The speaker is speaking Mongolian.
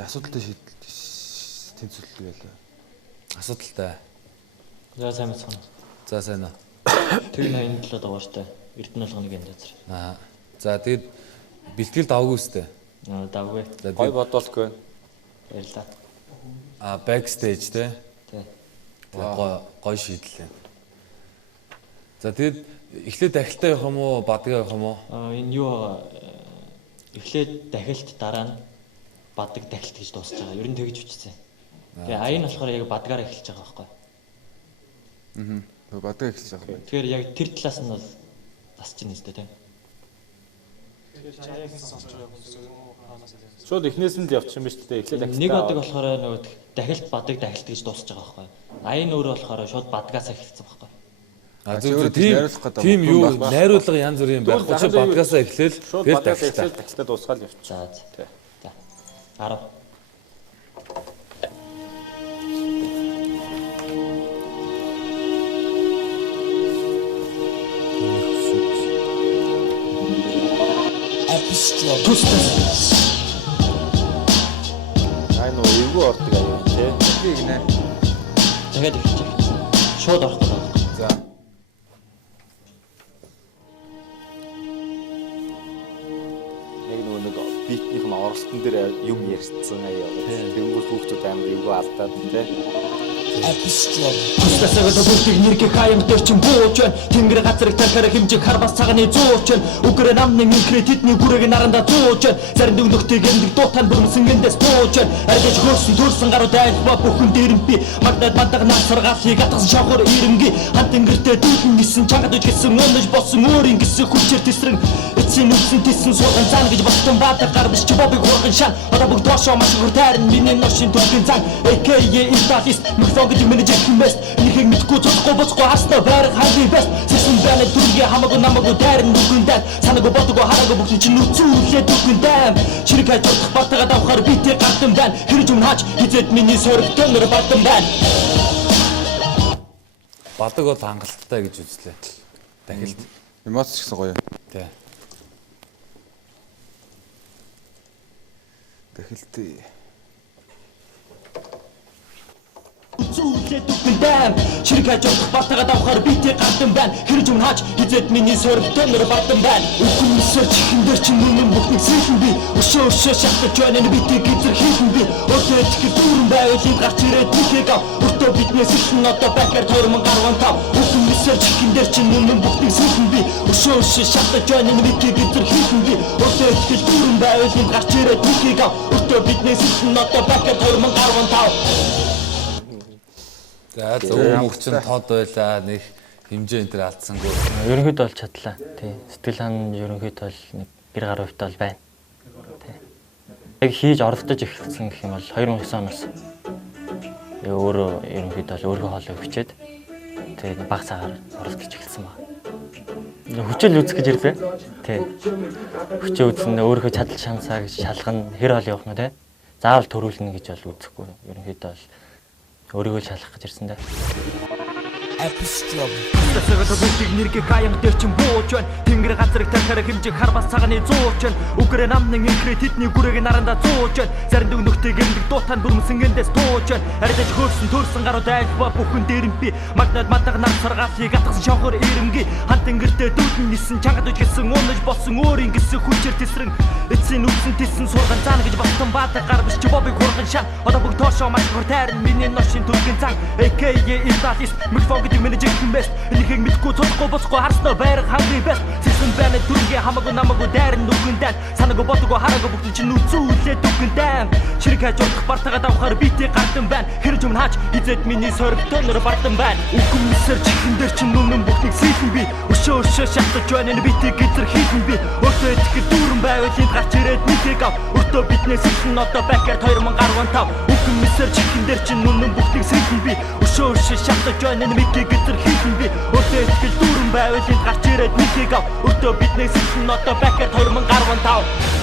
Асуудалтай тэнцвэрлэл байлаа. Асуудалтай. За сайн мэцхан. За сайн аа. Тэр 87 дугаартай Эрдэнэ болгоныг энэ газар. Аа. За тэгээд бэлтгэл давгүй үстэй. Давгүй. Гой бодолгүй. Баярлаа. Backstage тий. Тий. Гой шийдлээ. За тэгээд эхлээд дахилтаа явах юм уу, бадгаа явах юм уу? Энэ юу эхлээд дахилт дараа нь бадаг дахилт гэж дуусч байгаа. Ер нь тэгж үчсэн. Тэгээ аян болохоор яг бадгаар эхэлж байгаа байхгүй. Бадаг эхэлж байгаа. Тэгэхээр яг тэр талаас нь бол бас чинь нэстэй тийм. Шууд эхнээс нь л явчих юм ба шүү дээ. Эхлээд нэг бадаг болохоор нөгөө дахилт бадаг дахилт гэж дуусч байгаа байхгүй. Аян өөрөө болохоор шууд бадгаас эхэлсэн байхгүй. Тийм юу найруулга янз бүрийн байх учраас бадгаасаа эхлээл тэгээд дахилтаа дуусгаад явчих. За. 10. Нөө эвгүй ордог аяа тий. Гинэ. Тэгээд эхэлчих. Шууд орох гэдэг. За. Яг нэг битнийх нь оролцсон дээр юм ярьсан аяа. Тэнгүүл хүүхдүүд амар эвгүй алдаад тий. Хүстэйгээ бүртэг нэргээ хаям дээр чин бууж байна. Тэнгэр газрыг тархаар хэмжиг харбас цагааны зууч байна. Үгрэ намны кредитний гүрэг наранда зууч байна. Зарим дүгнөхтэй гэндэг дуутан бүрмсэнгээс бууж байна. Аргаж хөрсөн төрсөн гарууд айлба бүхэн дээрэмпи. Магнад мандаг насаргаалыг атгасан шавхар ирэмги. Хан тэнгэртэй дүүхэн гисэн чангад үжгэсэн өнөж болсон өөрийн гисэн хүчээр тесрэн. Эцсийн үсэн тесэн сууган цаана гэж болсон баатар гарбич чибобыг хурган шан. Одоо бүгд доошоо маш их тайрн миний ношин төргийн цан. AKA Италист гэдэг менежер хэмэст энэхийг мэдгүй цоцгүй боцгүй хаснаа байрах хамгийн бест систем байна дүргийн хамаагүй намаагүй дайрн нүгэндээ санаагүй бодгоо хараагүй бүгд чинь нүцүүлээ дүгэндээ чирэг хайж бодох батгаа давхаар битээ гартан байна хэрэг юм хаач хизээд миний сорогтой нэр бадан байна бадаг бол хангалттай гэж үзлээ. Дахилт Эмоц ч гэсэн гоё. тий. Дахилт Зүлээ дүгэндээ чирэг хайж бодох батгаа давхаар битээ гартан байна хэрэг юм хаач хизээд миний сорогтой нэр бадан байна үхэн өсөр чихэндэр чинь нүн бүхний сэхэн би өшөө шатаж байна битээ гизэр хийхэн би өтөө итгэл дүүрэн байвал гарч ирээд тихийг өртөө биднээс ихнэ одоо бакер 2015 үхэн өсөр чихэндэр чинь нүн бүхний сэхэн би өшөө шатаж байна битээ гизэр хийхэн би өтөө итгэл дүүрэн байвал гарч ирээд тихийг өртөө биднээс ихнэ одоо бакер 2015 За зөв мөгчин тод байлаа нэг хэмжээ энэ төр алдсангүй. Ерөнхийдөө бол чадлаа. Тий. Сэтгэл хан ерөнхийдөө бол нэг гэр гар хувьтай бол байна. Тий. Яг хийж оролдож эхэлсэн гэх юм бол 2009 оноос өөрөө ерөнхийдөө бол өөрийнхөө хоолыг хүчээд тэгээд баг цагаар оролдож эхэлсэн ба. Хүчэл үзэх гэж ирлээ. Тий. Хүчээ үзсэн өөрийнхөө чадал шансаа гэж шалгана хэр хоол явах нь тий. Заавал төрүүлнэ гэж бол үзэхгүй. Ерөнхийдөө бол өөрийгөө шалгах гэж ирсэн дээ. Тэсэгээ бүгдийг нэргээ хаян дээр чин бууж байна. Тэнгэр газрыг тархаар хэмжиг харбас цагааны зууч байна. Үгрэ намны кредитний гүрэг наранда зууч байна. Зарим дүгнөхтэй гэмдэг дуутан бүрмсэнгээс тууж байна. Арилж хөрсөн төрсөн гарууд айлба бүхэн дээрэмпи. Магнад мандаг нар саргаалыг атгасан шавхар ирэмги. Хан тэнгэртэй дүүтэн нисэн чангад үжгэсэн өнөж болсон өөрийн гисэн хүчээр тесрэн. Эцсийн үсэн тесэн сурган цаана гэж болсон баатар гарбич чибобыг хурган шан. Одоо бүгд тоошоо маш их тайрн миний ношин төргийн цан. AKA Италист микрофон гэдэг менежер хэмэст энэхийг мэдгүй цоцгүй боцгүй харснаа байрах хамгийн бест систем байна дүргийн хамаагүй намаагүй дайрн нүгэндээ санаагүй бодгоо хараагүй бүгд чинь нүцүүлээ дүгэндээ чирэг хайж бодох бартагаа давхаар битээ гартан байна хэрэг юм хаач хизээд миний сорогтой нэр бартан байна үхэн мисэр чихэндэр чинь нүмэн бүгдийг сэлэн би өшөө шатаж байна битээ гизэр хийхэн би өөртөө итгэл дүүрэн байвал энд гарч ирээд нийтийг ав өртөө биднээс ихнэ одоо бакер 2015 үхэн мисэр чихэндэр чинь нүмэн бүгдийг сэлэн би өшөө шатаж байна битээ гизэр хийхэн би өөртөө итгэл дүүрэн байвал энд гарч ирээд нийтийг ав өртөө биднээс ихнэ одоо бакер 2015